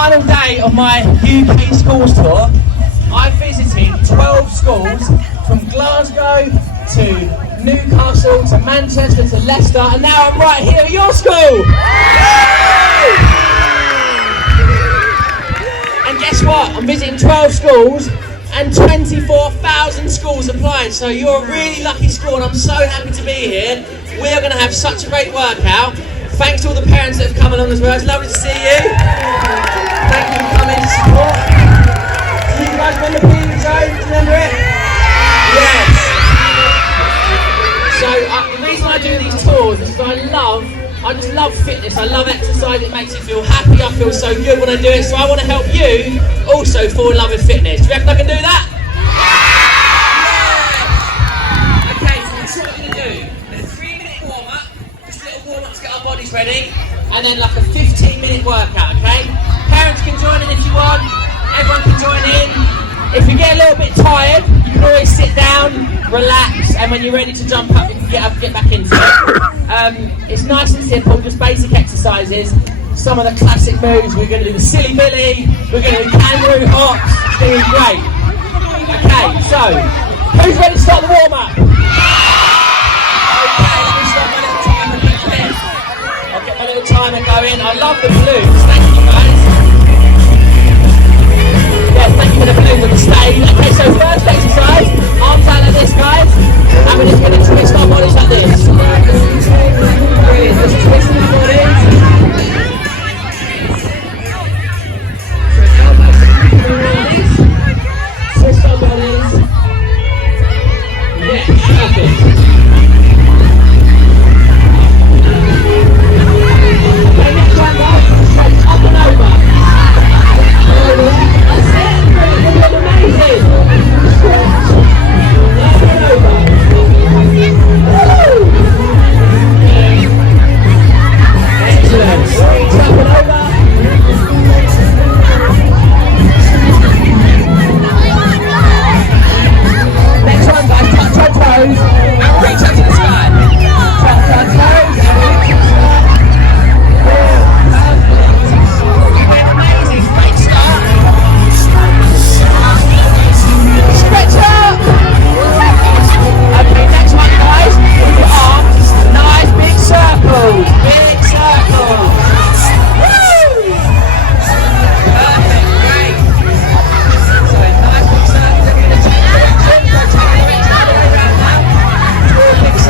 final day of my UK schools tour, I've visited 12 schools from Glasgow to Newcastle to Manchester to Leicester, and now I'm right here at your school! And guess what? I'm visiting 12 schools and 24,000 schools applying, so you're a really lucky school and I'm so happy to be here. We are going to have such a great workout. Thanks to all the parents that have come along as well. It's lovely to see you. Thank you for coming to support. Do you guys remember PE Zone? Do you remember it? Yes. So the reason I do these tours is because I just love fitness. I love exercise. It makes me feel happy. I feel so good when I do it. So I want to help you also fall in love with fitness. Do you reckon I can do that? Yeah. Okay, so this is what we're going to do. A 3-minute warm-up. Just a little warm-up to get our bodies ready. And then like a 15-minute workout, okay? Parents can join in if you want. Everyone can join in. If you get a little bit tired, you can always sit down, relax, and when you're ready to jump up, you can get up and get back into it. It's nice and simple, just basic exercises. Some of the classic moves, we're going to do the silly billy, we're going to do kangaroo hops. It's going to be great. Okay, so, who's ready to start the warm-up? Okay, let me start my little timer like this. I'll get my little timer going. I love the balloons, thank you guys. Yeah, thank you for the balloons on the stage. Okay, so first exercise, arms out like this, guys, and we're just going to twist our bodies like this. Brilliant, just twisting the bodies. Twist our bodies. Yeah, perfect. Okay, next one, guys, straight up and over. That's it, brilliant, you're doing amazing. Stretch, up and over. Woo! Excellent, straight up and over. Next one, guys, touch our toes and reach up to the sky. Touch our toes and reach up to the sky. Amazing, great start. Stretch up. Okay, next one, guys. With your arms, nice big circles. Big circles. Woo! Perfect, great. So nice big circles. We're going to change direction. So take the direction all the way around now. Do a big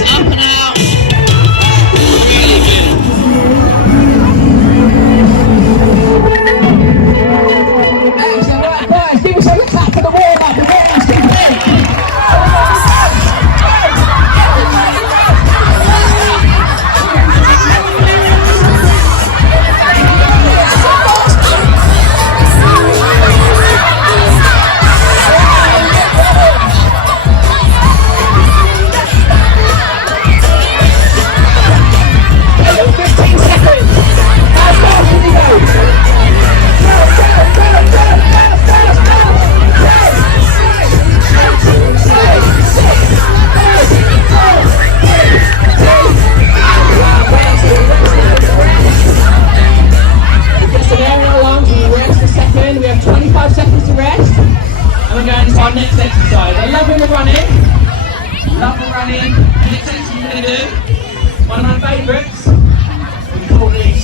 circle out.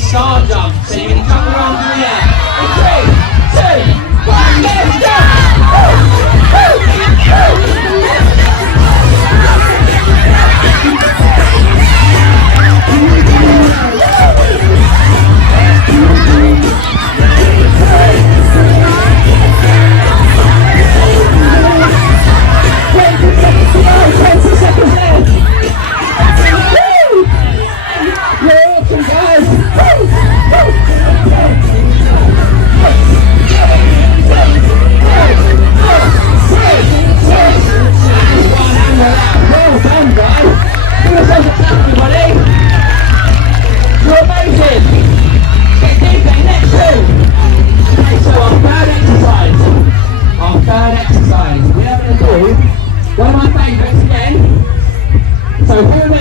Star jump. So you're going to jump around in the air. In 3, 2, 1, let's go!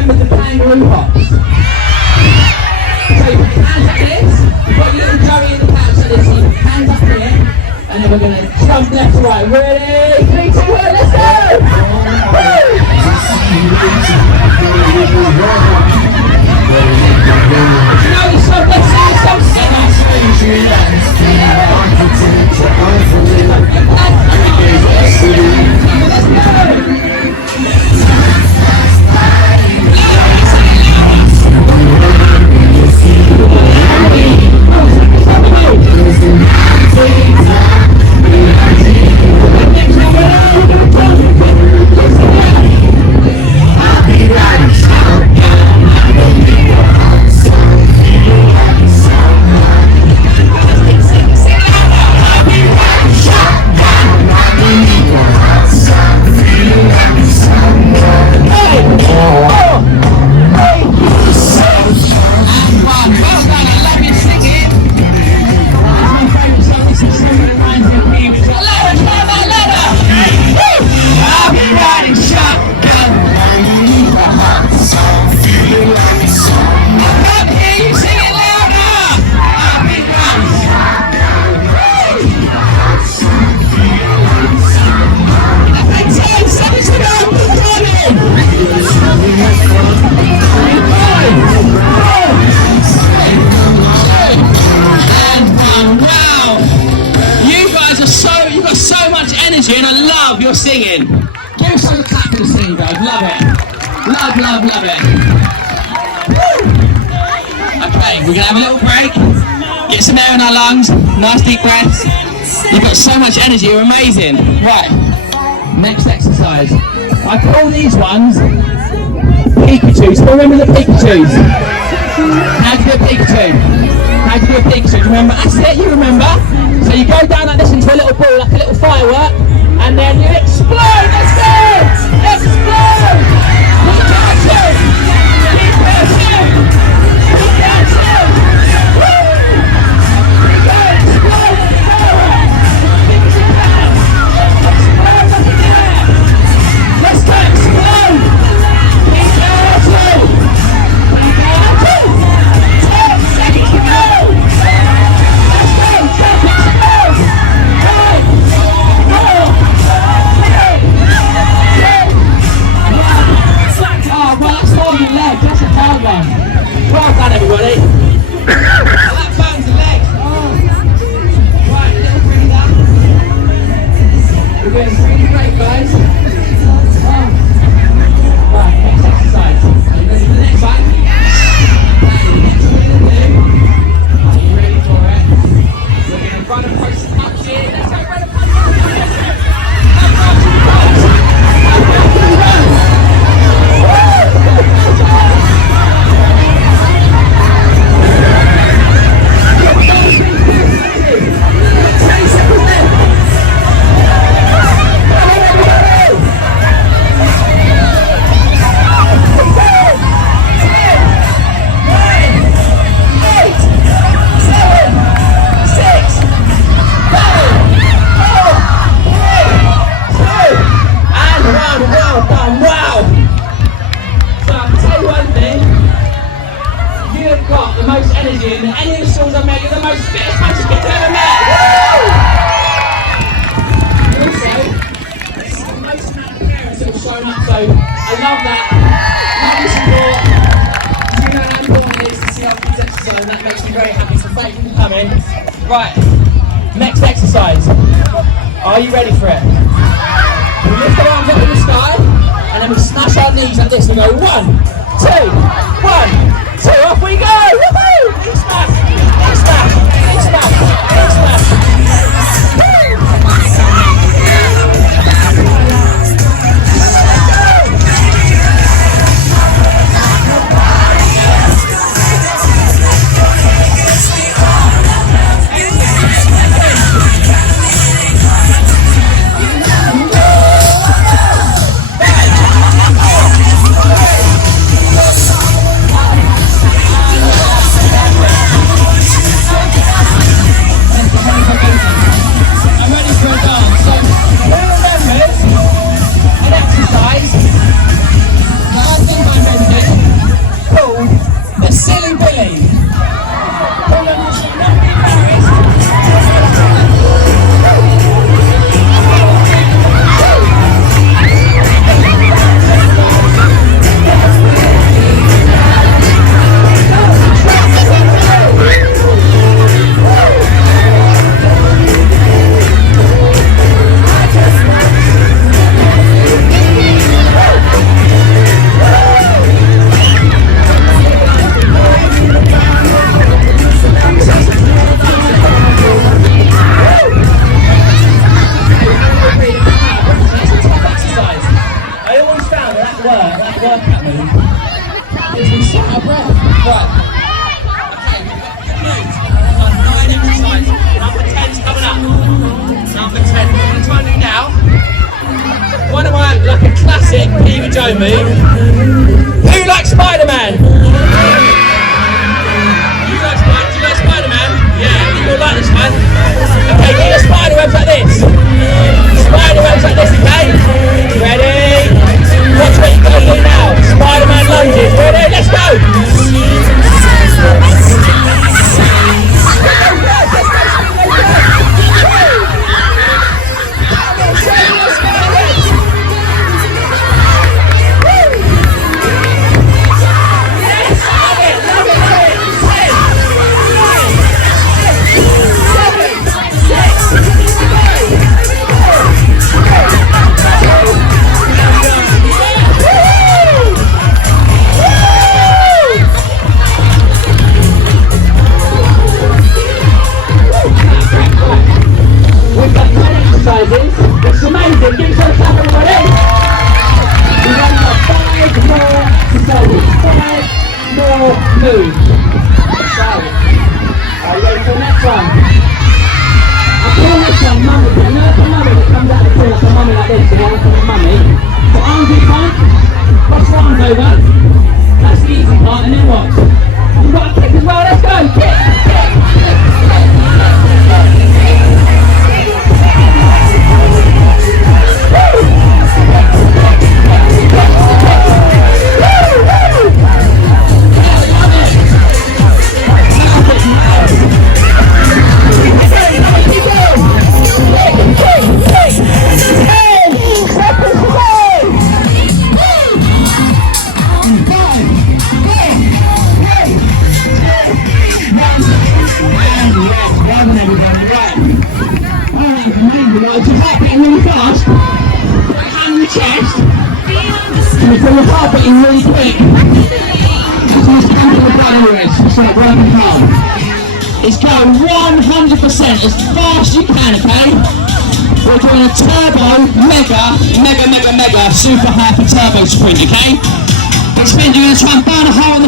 remembered the kangaroo hops. So you put your hands like this, you've got your little Joey in the pouch like this, so you put your hands up here, and then we're going to jump left to right. Ready? 3, 2, 1, let's go! Woo! You know the song, let's sing the song together. And I love your singing. Give us some clap for the singing, guys. Love it. Love, love, love it. Woo. Okay, we're going to have a little break. Get some air in our lungs. Nice deep breaths. You've got so much energy. You're amazing. Right. Next exercise. I call these ones Pikachus. Remember the Pikachus? How do you do a Pikachu? How do you do a Pikachu? Do you remember? That's it, you remember. So you go down like this into a little ball, like a little firework, and then you explode. Let's go! Explode! Pikachu! Pikachu! Pikachu! Woo! Go! Explode like a firework! Pikachu down! Explode like in the air! Let's go! Explode! Pikachu! Pikachu! 10 seconds to go! Let's go! Explode! 5, 4, 3, 2, 1. Oh, well, that's holding your leg. That's a hard one. Well done, everybody. That burns the leg. Right, a little breather. We're doing really great, guys. Right, next exercise. Are you ready for the next one? Okay, the next one we're going to do. Are you ready for it? We're going to run approach the punch here. Let's go, run approach the punch. Approach the punch. Approach the punch. Right, next exercise. Are you ready for it? We lift our arms up in the sky, and then we smash our knees like this and go 1, 2, 1, 2, off we go! Woohoo! Knee smash, knee smash, knee smash, knee smash. Let's Right. Okay, we've got good news. 9 exercises. Number 10's coming up. Number 10. What we're going to try and do now, one of my, like a classic Peter Joe move. Who likes Spider-Man? You like Spider-Man? Do you like Spider-Man? Yeah, you'll like this one. Okay, do your spider webs like this. Spider webs like this, okay? Ready? Watch what you're going to do now. Spider-Man lunges. Ready? Let's go! It's amazing, give yourself a clap everybody! We've only got 5 more exercises, 5 more moves. So, are you ready for the next one? I call this one mummy, you know it's a mummy that comes out of the pool like a mummy like this, and I'm a mummy. So arms in front, cross your arms over, that's the easy part, and then what? You've got a kick as well, let's go! Kick, kick, really fast, hand on your chest, and you pull your heart beating really quick. So it's time for the blood anyways, it's like working hard. It's going 100% as fast as you can, okay? We're doing a turbo, mega, super hyper turbo sprint, okay? Which means you're going to try and burn a hole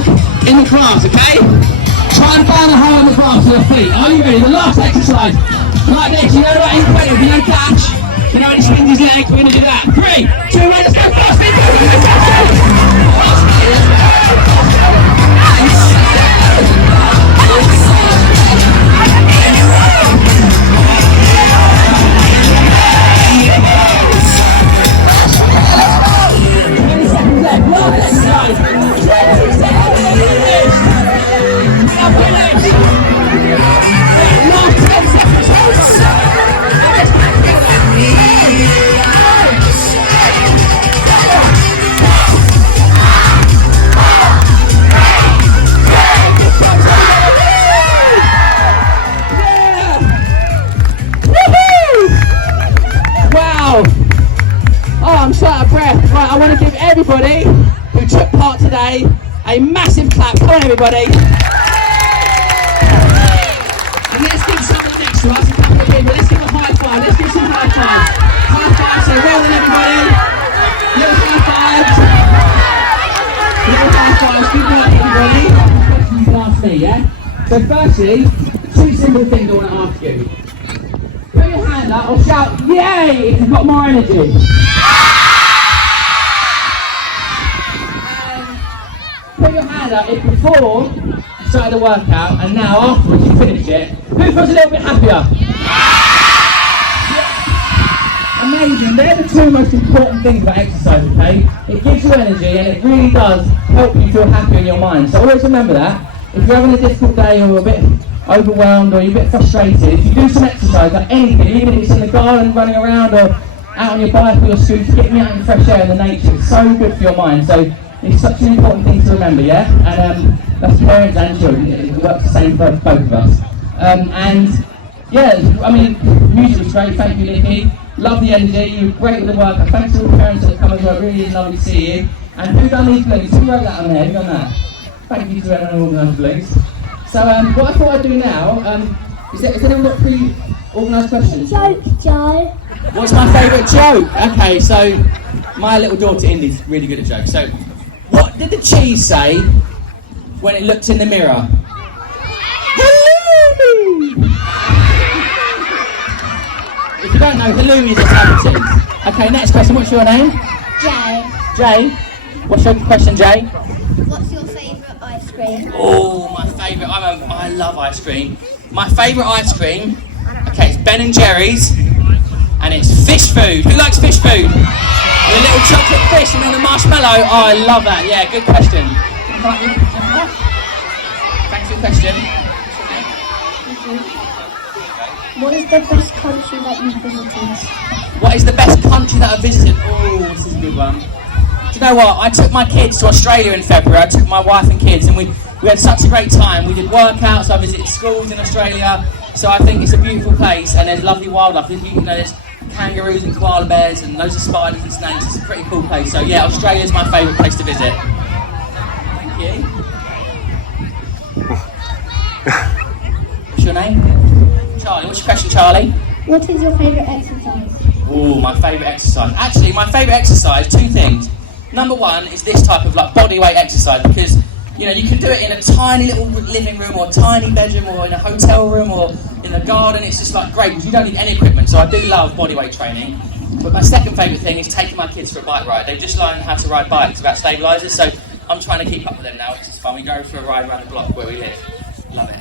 in the grass, okay? Try and burn a hole in the grass with your feet. Are you ready? The last exercise. Like this, you know that incredible, you know catch? You know when he spins his legs, we're going to do that. 3, 2, 1, let's go fast! Right, I want to give everybody who took part today a massive clap. Come on, everybody. And let's give someone next to us a couple of people. Let's give a high five. Let's give some high fives. High five, so well done, everybody. Little high fives. Little high fives. Good work, everybody. Questions you can ask me, yeah? So firstly, 2 simple things I want to ask you. Put your hand up or shout, yay, if you've got more energy. Put your hand up if before you started the workout and now afterwards you finished it. Who feels a little bit happier? Yeah. Amazing. They're the 2 most important things about exercise, okay? It gives you energy and it really does help you feel happy in your mind. So always remember that. If you're having a difficult day or a bit overwhelmed or you're a bit frustrated, if you do some exercise, like anything, even if it's in the garden running around or out on your bike or your scooter, get me out in the fresh air in the nature. It's so good for your mind. So it's such an important thing to remember, yeah? And that's parents and children. It works the same for both of us. And yeah, I mean, music's great. Thank you, Nikki. Love the energy. You were great with the work. Thanks to all the parents that have come as well. Really lovely to see you. And who done these balloons? Who wrote that on there? Who done that? Thank you to everyone who organised balloons. So what I thought I'd do now, is anyone got pre-organised questions? Joke, Joe. What's my favourite joke? Okay, so my little daughter Indy's really good at jokes. So what did the cheese say when it looked in the mirror? Halloumi! If you don't know, halloumi is a talented. Okay, next question. What's your name? Jay. Jay. What's your question, Jay? What's your favourite ice cream? Oh, my favourite. I love ice cream. My favourite ice cream. Okay, it's Ben and Jerry's, and it's fish food. Who likes fish food? With a little chocolate fish and then a marshmallow. Oh, I love that. Yeah, good question. Thanks for your question. What is the best country that you've visited? What is the best country that I've visited? Oh, this is a good one. Do you know what? I took my kids to Australia in February. I took my wife and kids, and we had such a great time. We did workouts. I visited schools in Australia. So I think it's a beautiful place, and there's lovely wildlife. You know, there's kangaroos and koala bears and loads of spiders and snakes. It's a pretty cool place. So yeah, Australia's my favourite place to visit. Thank you. What's your name? Charlie. What's your question, Charlie? What is your favourite exercise? Oh, my favourite exercise. Actually, my favourite exercise, two things. Number one is this type of like body weight exercise, because you know, you can do it in a tiny little living room or a tiny bedroom or in a hotel room or in a garden. It's just like great because you don't need any equipment. So I do love bodyweight training. But my second favourite thing is taking my kids for a bike ride. They've just learned how to ride bikes without stabilisers. So I'm trying to keep up with them now, which is fun. We go for a ride around the block where we live. Love it.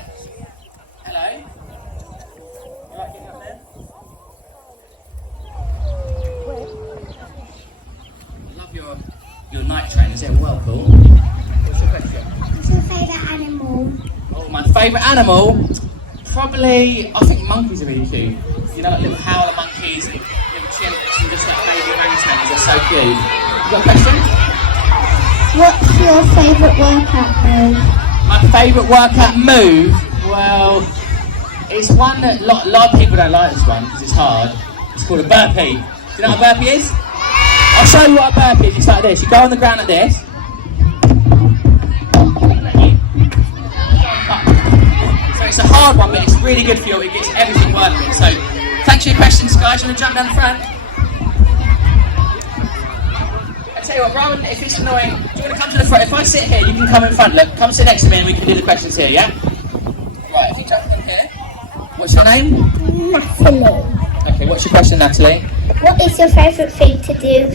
Hello? You like getting up there? I love your night trainers. They're well cool. What's your question? What's your favourite animal? Oh, my favourite animal? Probably, I think monkeys are really cute. You know, like little howler monkeys, little chimps, and just like baby orangutans. They're so cute. You got a question? What's your favourite workout move? My favourite workout move? Well, it's one that a lot of people don't like this one because it's hard. It's called a burpee. Do you know what a burpee is? I'll show you what a burpee is. It's like this. You go on the ground like this. So it's a hard one, but it's really good for you. It gets everything working. So thanks for your questions, guys. You want to jump down the front? I tell you what, Rowan, if it's annoying, do you want to come to the front? If I sit here, you can come in front. Look, come sit next to me and we can do the questions here, yeah? Right, if you jump in here. What's your name? Natalie. Okay, what's your question, Natalie? What is your favourite thing to do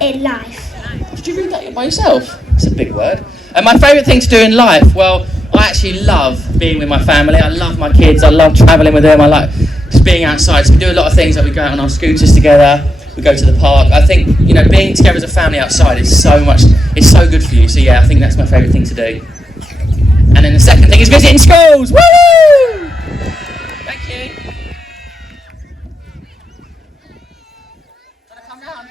in life? Did you read that by yourself? It's a big word. And my favourite thing to do in life? Well, I actually love being with my family. I love my kids. I love travelling with them. I like just being outside. So we do a lot of things, like we go out on our scooters together. We go to the park. I think, you know, being together as a family outside is so good for you. So yeah, I think that's my favourite thing to do. And then the second thing is visiting schools. Woo! Thank you. Want to come down?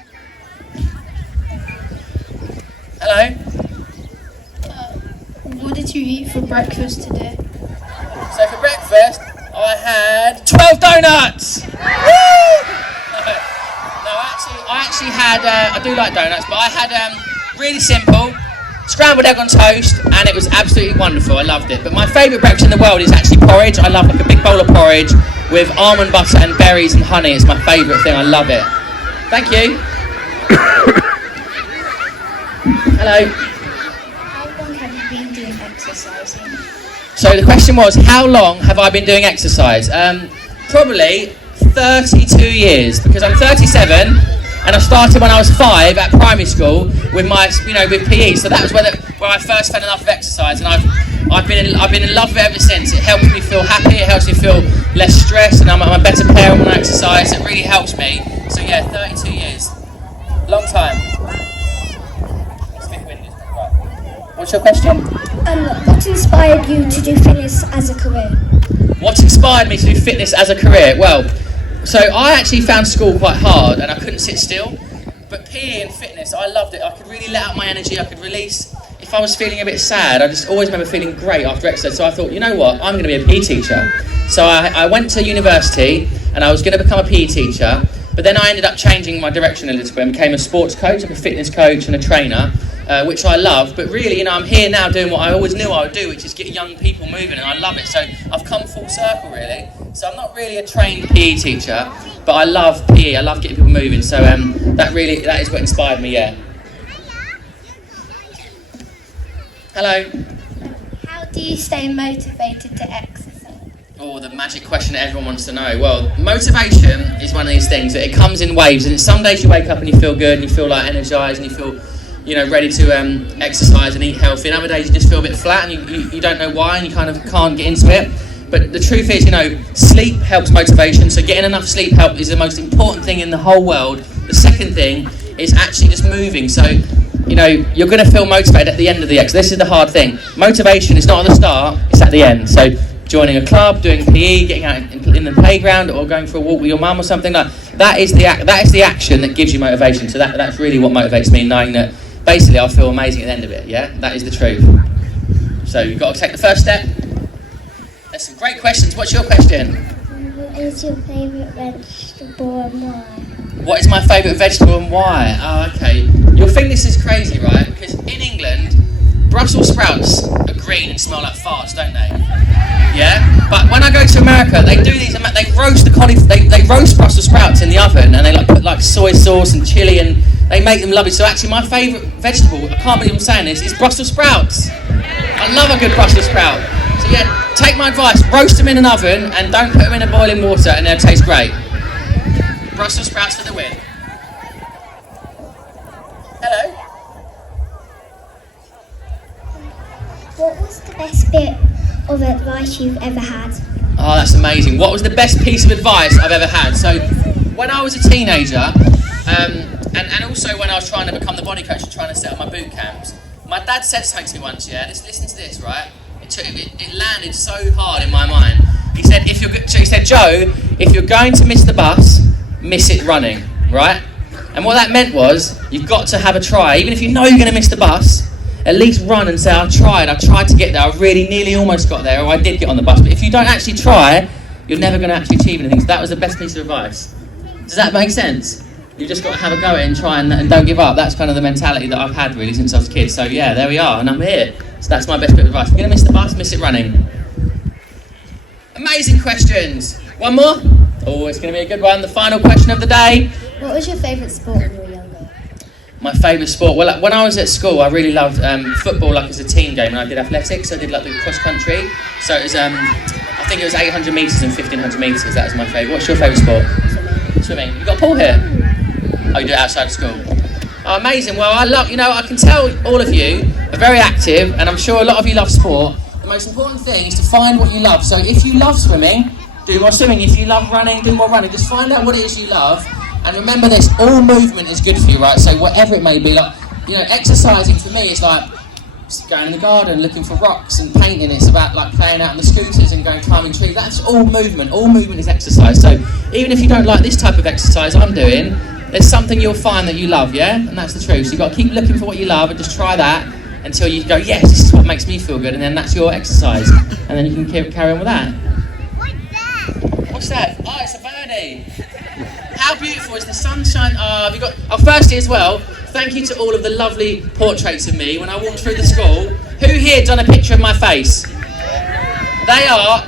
Hello. What did you eat for breakfast today? So for breakfast, I had 12 donuts. Woo! No, I actually had. I do like donuts, but I had really simple scrambled egg on toast, and it was absolutely wonderful. I loved it. But my favourite breakfast in the world is actually porridge. I love like a big bowl of porridge with almond butter and berries and honey. It's my favourite thing. I love it. Thank you. Hello. How long have you been doing exercising? So the question was, how long have I been doing exercise? Probably 32 years, because I'm 37 and I started when I was 5 at primary school with my, with PE. So that was where I first fell in love with exercise, and I've been in love with it ever since. It helps me feel happy. It helps me feel less stressed, and I'm a better parent when I exercise. It really helps me. So yeah, 32 years, long time. What's your question? What inspired you to do fitness as a career? What's inspired me to do fitness as a career? Well, so I actually found school quite hard and I couldn't sit still. But PE and fitness, I loved it. I could really let out my energy. I could release. If I was feeling a bit sad, I just always remember feeling great after exercise. So I thought, you know what? I'm going to be a PE teacher. So I went to university and I was going to become a PE teacher. But then I ended up changing my direction a little bit and became a sports coach, like a fitness coach and a trainer. Which I love, but really, I'm here now doing what I always knew I would do, which is get young people moving, and I love it. So I've come full circle, really. So I'm not really a trained PE teacher, but I love PE. I love getting people moving. So that is what inspired me. Yeah. Hello. How do you stay motivated to exercise? Oh, the magic question that everyone wants to know. Well, motivation is one of these things that it comes in waves, and some days you wake up and you feel good and you feel like energised and you feel, ready to exercise and eat healthy, and other days you just feel a bit flat and you don't know why and you kind of can't get into it. But the truth is, sleep helps motivation, so getting enough sleep is the most important thing in the whole world. The second thing is actually just moving. So, you're going to feel motivated at the end of the exercise. This is the hard thing. Motivation is not at the start, it's at the end. So joining a club, doing PE, getting out in the playground, or going for a walk with your mum or something like that is the action that gives you motivation. So that's really what motivates me, knowing that basically I'll feel amazing at the end of it. Yeah, that is the truth. So you've got to take the first step. There's some great questions. What's your question? What is your favourite vegetable and why? What is my favourite vegetable and why? Oh, okay. You'll think this is crazy, right? Because in England, Brussels sprouts are green and smell like farts, don't they? Yeah? But when I go to America, they do these. They roast they roast Brussels sprouts in the oven, and they put soy sauce and chili, and they make them lovely. So actually, my favourite vegetable, I can't believe I'm saying this, is Brussels sprouts. I love a good Brussels sprout. So yeah, take my advice, roast them in an oven and don't put them in a boiling water and they'll taste great. Brussels sprouts for the win. Hello. What was the best bit of advice you've ever had? Oh, that's amazing. What was the best piece of advice I've ever had? So when I was a teenager, and also when I was trying to become the body coach and trying to set up my boot camps, my dad said something to me once, listen to this, right? It landed so hard in my mind. He said, Joe, if you're going to miss the bus, miss it running, right? And what that meant was, you've got to have a try. Even if you know you're going to miss the bus, at least run and say, I tried to get there, I really nearly almost got there, or I did get on the bus. But if you don't actually try, you're never going to actually achieve anything. So that was the best piece of advice. Does that make sense? You've just got to have a go at it and try and don't give up. That's kind of the mentality that I've had really since I was a kid. So yeah, there we are, and I'm here. So that's my best bit of advice. If you're going to miss the bus, miss it running. Amazing questions. One more? Oh, it's going to be a good one. The final question of the day. What was your favourite sport when you were younger? My favourite sport? Well, when I was at school, I really loved football, as a team game, and I did athletics. I did the cross country. So it was, I think it was 800 metres and 1500 metres. That was my favourite. What's your favourite sport? Swimming. You got a pool here? Oh, you do it outside of school? Oh, amazing. Well, I can tell all of you are very active, and I'm sure a lot of you love sport. The most important thing is to find what you love. So if you love swimming, do more swimming. If you love running, do more running. Just find out what it is you love. And remember this, all movement is good for you, right? So whatever it may be, exercising for me is like going in the garden, looking for rocks and painting. It's about playing out on the scooters and going climbing trees. That's all movement. All movement is exercise. So even if you don't like this type of exercise I'm doing, there's something you'll find that you love, yeah? And that's the truth. So you've got to keep looking for what you love and just try that until you go, yes, this is what makes me feel good, and then that's your exercise. And then you can carry on with that. What's that? Oh, it's a birdie. How beautiful is the sunshine? Firstly as well, thank you to all of the lovely portraits of me when I walked through the school. Who here done a picture of my face? They are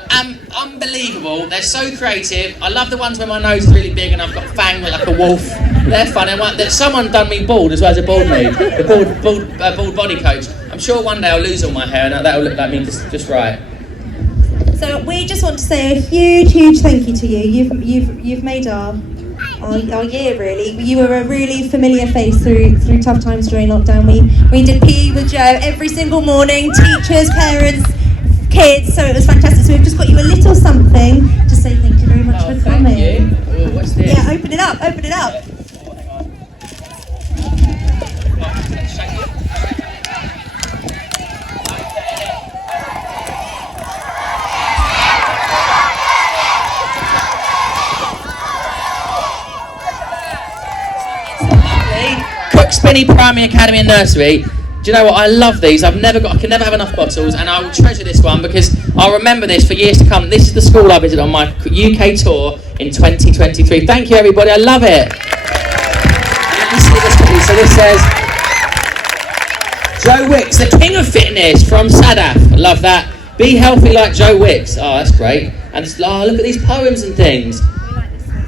unbelievable. They're so creative. I love the ones where my nose is really big and I've got fangs like a wolf. They're fun. And someone done me bald as well as a bald me. The bald body coach. I'm sure one day I'll lose all my hair and that'll look like me just right. So we just want to say a huge thank you to you. You've made our year really. You were a really familiar face through tough times during lockdown. We did PE with Joe every single morning. Teachers, parents, kids. So it was fantastic. So we've just got you a little something to say thank you very much for coming. Thank you. Ooh, what's this? Yeah, open it up. Oh, hang on. Let's shake it. Cooks Spinney Primary Academy and Nursery. Do you know what? I love these. I can never have enough bottles, and I will treasure this one because I'll remember this for years to come. This is the school I visited on my UK tour in 2023. Thank you, everybody. I love it. Let me see this quickly. So this says, Joe Wicks, the king of fitness from Sadaf. I love that. Be healthy like Joe Wicks. Oh, that's great. And look at these poems and things.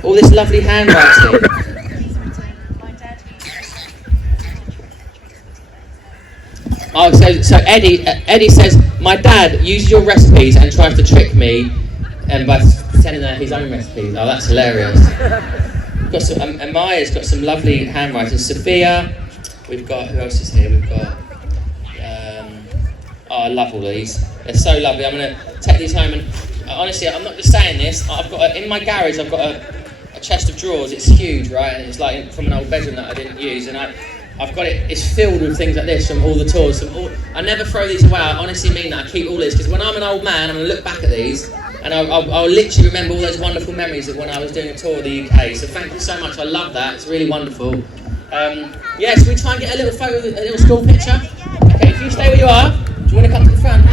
All this lovely handwriting. Oh, so Eddie says, my dad uses your recipes and tries to trick me by pretending they're his own recipes. Oh, that's hilarious. We've got some, and Maya's got some lovely handwriting. Sophia, we've got, who else is here? We've got, I love all these. They're so lovely. I'm going to take these home and, honestly, I'm not just saying this, I've got, in my garage, I've got a chest of drawers. It's huge, right? And it's like from an old bedroom that I didn't use, and I've got it, it's filled with things like this from all the tours. I never throw these away. I honestly mean that. I keep all this, because when I'm an old man, I'm going to look back at these, and I'll literally remember all those wonderful memories of when I was doing a tour of the UK. So thank you so much. I love that. It's really wonderful. Yes, we try and get a little photo, a little school picture. Okay, if you stay where you are, do you want to come to the front? No?